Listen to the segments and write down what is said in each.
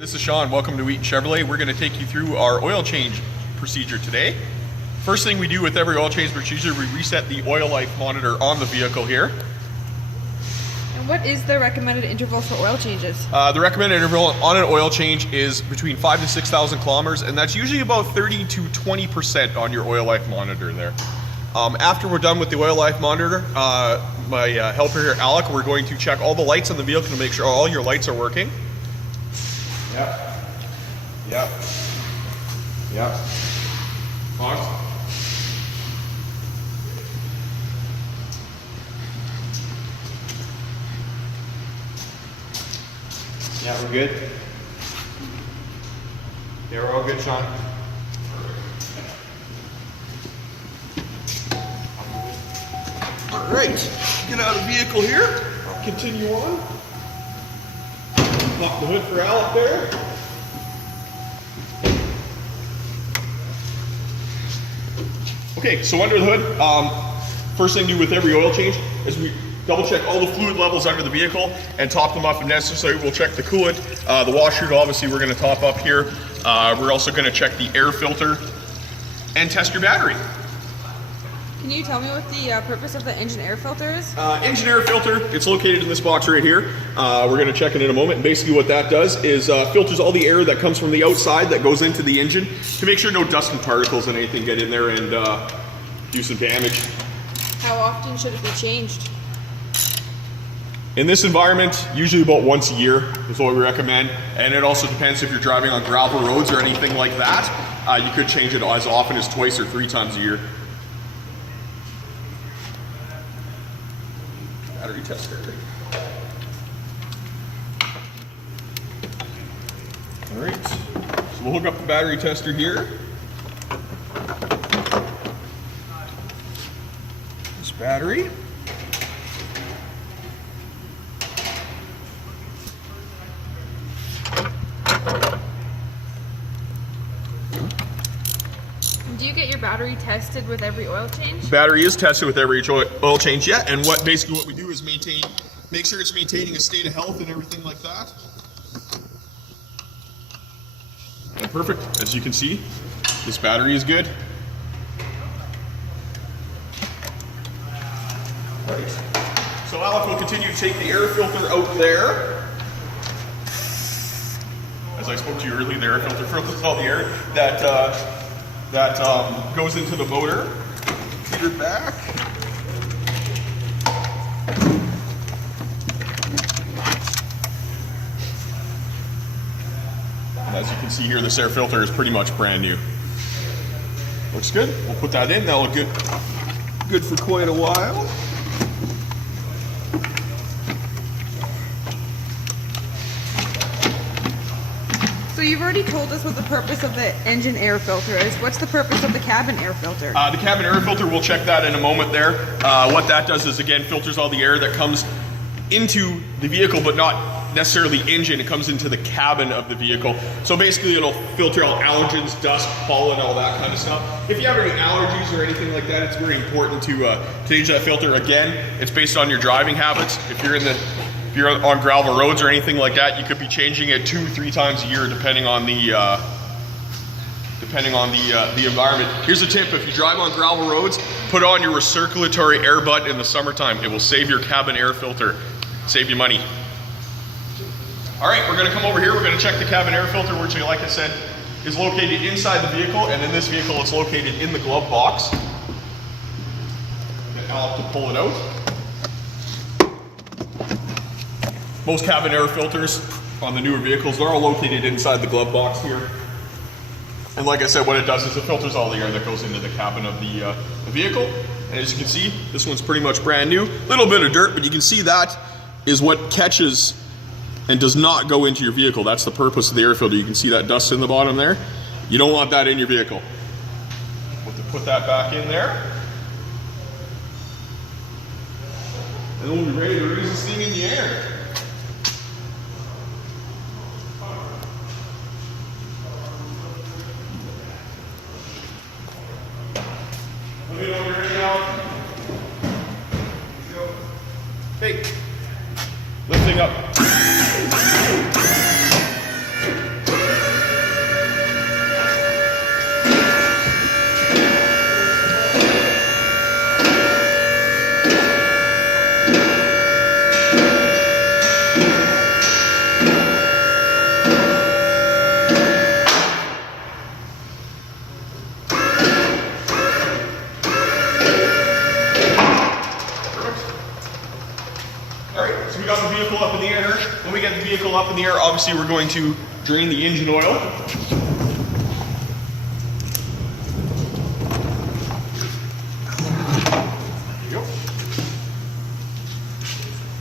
This is Sean. Welcome to Wheaton Chevrolet. We're going to take you through our oil change procedure today. First thing we do with every oil change procedure, we reset the oil life monitor on the vehicle here. And what is the recommended interval for oil changes? The recommended interval on an oil change is between 5,000 to 6,000 kilometers, and that's usually about 30 to 20% on your oil life monitor there. After we're done with the oil life monitor, my helper here, Alec, we're going to check all the lights on the vehicle to make sure all your lights are working. Yep. Fox. Yeah, we're good. Yeah, we're all good, Sean. All right, get out of the vehicle here. I'll continue on. Pop the hood for Alec there. Okay, so under the hood, first thing to do with every oil change is we double check all the fluid levels under the vehicle and top them up if necessary. We'll check the coolant, the washer, obviously we're going to top up here. We're also going to check the air filter and test your battery. Can you tell me what the purpose of the engine air filter is? Engine air filter, it's located in this box right here. We're going to check it in a moment. And basically what that does is filters all the air that comes from the outside that goes into the engine to make sure no dust and particles and anything get in there and do some damage. How often should it be changed? In this environment, usually about once a year is what we recommend. And it also depends if you're driving on gravel roads or anything like that. You could change it as often as twice or 3 times a year. Battery tester. All right, so we'll hook up the battery tester here. This battery. Do you get your battery tested with every oil change? Battery is tested with every oil change, yeah. And basically what we do is make sure it's maintaining a state of health and everything like that. And perfect, as you can see, this battery is good. Right. So Alec will continue to take the air filter out there. As I spoke to you earlier, the air filter filters all the air that goes into the motor. Feed it back. And as you can see here, this air filter is pretty much brand new. Looks good. We'll put that in. That'll look good for quite a while. So you've already told us what the purpose of the engine air filter is. What's the purpose of the cabin air filter? The cabin air filter, we'll check that in a moment there. What that does is, again, filters all the air that comes into the vehicle, but not necessarily the engine. It comes into the cabin of the vehicle. So basically it'll filter out allergens, dust, pollen, all that kind of stuff. If you have any allergies or anything like that, it's very important to change that filter. Again, it's based on your driving habits. If you're on gravel roads or anything like that, you could be changing it 2-3 times a year depending on the environment. Here's a tip: if you drive on gravel roads, put on your recirculatory air butt in the summertime. It will save your cabin air filter, save you money. All right, we're gonna come over here. We're gonna check the cabin air filter, which, like I said, is located inside the vehicle, and in this vehicle, it's located in the glove box. I'll have to pull it out. Most cabin air filters on the newer vehicles, they're all located inside the glove box here. And like I said, what it does is it filters all the air that goes into the cabin of the vehicle. And as you can see, this one's pretty much brand new. Little bit of dirt, but you can see that is what catches and does not go into your vehicle. That's the purpose of the air filter. You can see that dust in the bottom there. You don't want that in your vehicle. We'll have to put that back in there. And then we'll be ready to raise this thing in the air. Let me know when you're ready now. Hey, lifting up. obviously we're going to drain the engine oil.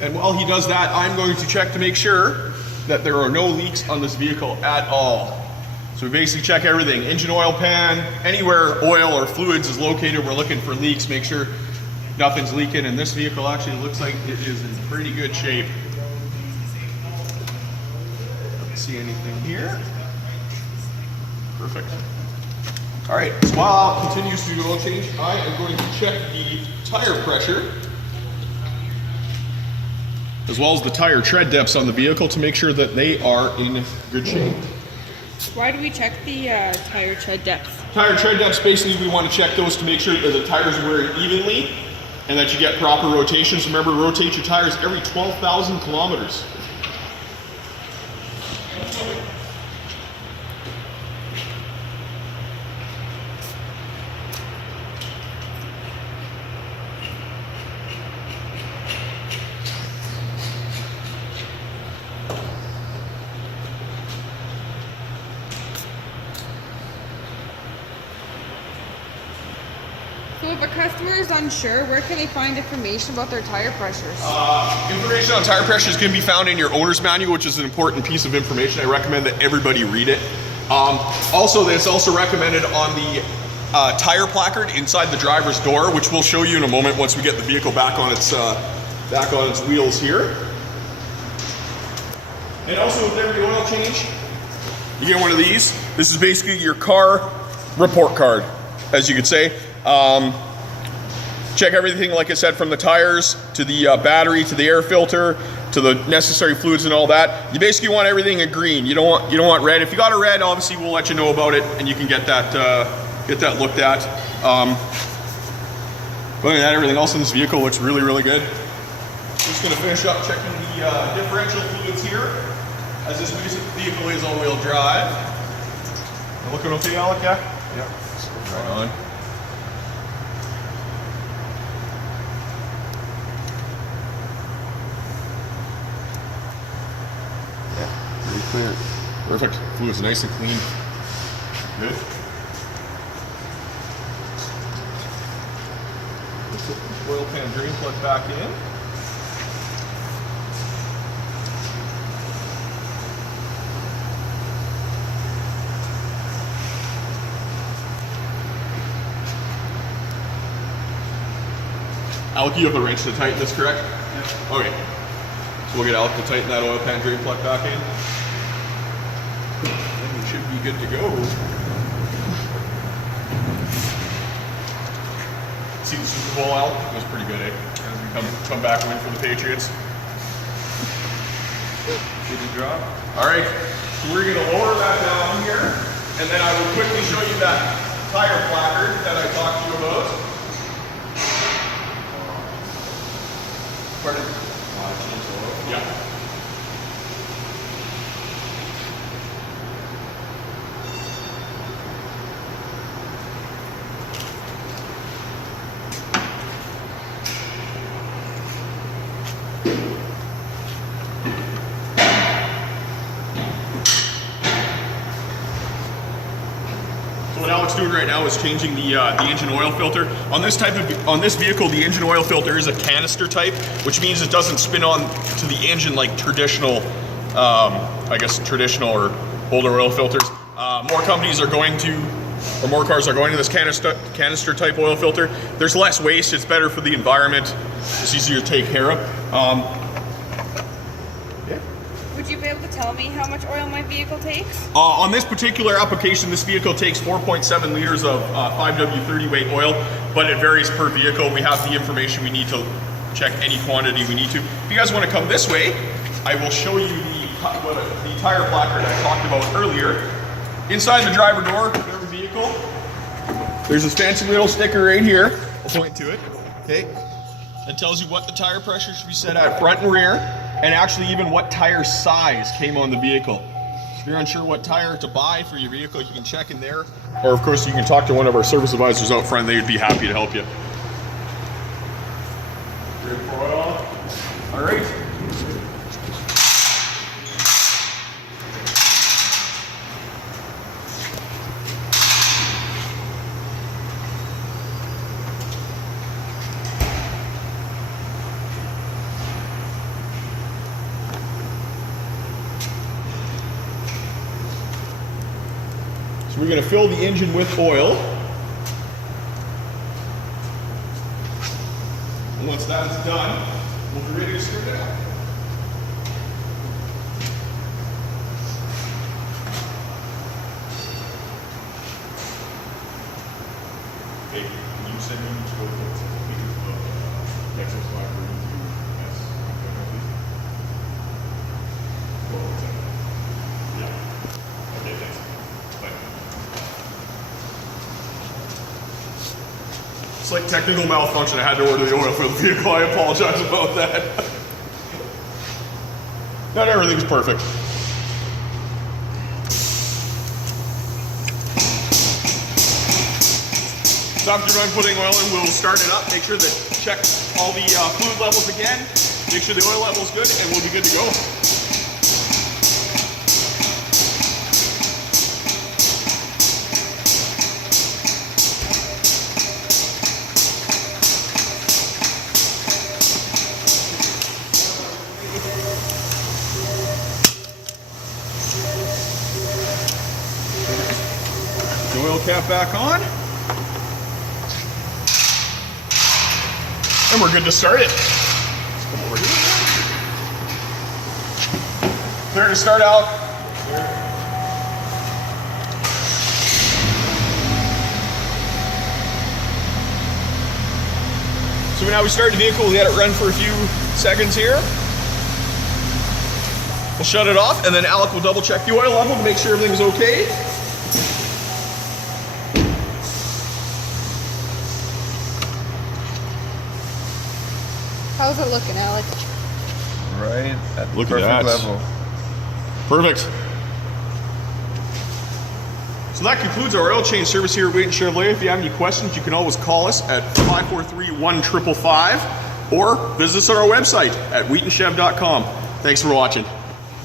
And while he does that, I'm going to check to make sure that there are no leaks on this vehicle at all. So we basically check everything. Engine oil pan, anywhere oil or fluids is located, we're looking for leaks, make sure nothing's leaking. And this vehicle actually looks like it is in pretty good shape. Don't see anything here. Perfect. All right, so while Al continues to do oil change, I am going to check the tire pressure as well as the tire tread depths on the vehicle to make sure that they are in good shape. Why do we check the tire tread depths? Tire tread depths, basically we want to check those to make sure that the tires are wearing evenly and that you get proper rotations. Remember, rotate your tires every 12,000 kilometers. So if a customer is unsure, where can they find information about their tire pressures? Information on tire pressure is going to be found in your owner's manual, which is an important piece of information. I recommend that everybody read it. Also, it's also recommended on the tire placard inside the driver's door, which we'll show you in a moment once we get the vehicle back on its wheels here. And also with every oil change, you get one of these. This is basically your car report card, as you could say. Check everything, like I said, from the tires to the battery to the air filter to the necessary fluids and all that. You basically want everything in green. You don't want red. If you got a red, obviously we'll let you know about it and you can get that looked at. Other than that, everything else in this vehicle looks really, really good. Just going to finish up checking the differential fluids here, as this vehicle is all-wheel drive. Looking okay, Alec? Yeah. Yep. Right on. Clear. Perfect. Fluid's nice and clean. Good. Let's put the oil pan drain plug back in. Alec, you have a wrench to tighten this, correct? Yep. Okay. So we'll get Alec to tighten that oil pan drain plug back in. Then we should be good to go. See the Super Bowl, Alec? It was pretty good, eh? Come back and win for the Patriots. Did you drop? All right, so we're going to lower that down here, and then I will quickly show you that tire placard that I talked to you about. Pardon? Yeah. So what Alec's doing right now is changing the engine oil filter. On this vehicle, the engine oil filter is a canister type, which means it doesn't spin on to the engine like traditional, I guess traditional or older oil filters. More companies are going to, or more cars are going to this canister type oil filter. There's less waste. It's better for the environment. It's easier to take care of. Would you be able to tell me how much oil my vehicle takes? On this particular application, this vehicle takes 4.7 liters of 5W30 weight oil, but it varies per vehicle. We have the information we need to check any quantity we need to. If you guys want to come this way, I will show you the tire placard I talked about earlier. Inside the driver door of every vehicle, there's this fancy little sticker right here. I'll point to it. Okay. That tells you what the tire pressure should be set at front and rear, and actually even what tire size came on the vehicle. If you're unsure what tire to buy for your vehicle, you can check in there. Or of course you can talk to one of our service advisors out front. They would be happy to help you. All right. So we're going to fill the engine with oil. And once that's done, we'll be ready to start it up. Hey, you said you need to go put some pictures of Texas Library into yes. Yeah. Okay, thanks. Bye. It's like technical malfunction. I had to order the oil for the vehicle. I apologize about that. Not everything's perfect. So after I'm putting oil in, we'll start it up, make sure that check all the fluid levels again, make sure the oil level's good, and we'll be good to go. The oil cap back on. And we're good to start it. Let's come over here. Clear to start out. So now we start the vehicle, we let it run for a few seconds here. We'll shut it off, and then Alec will double check the oil level to make sure everything's okay. How's it looking, Alec? Right at Look at perfect that. level. Perfect. So that concludes our oil change service here at Wheaton Chevrolet. If you have any questions, you can always call us at 543-1555 or visit us on our website at wheatonchev.com. Thanks for watching.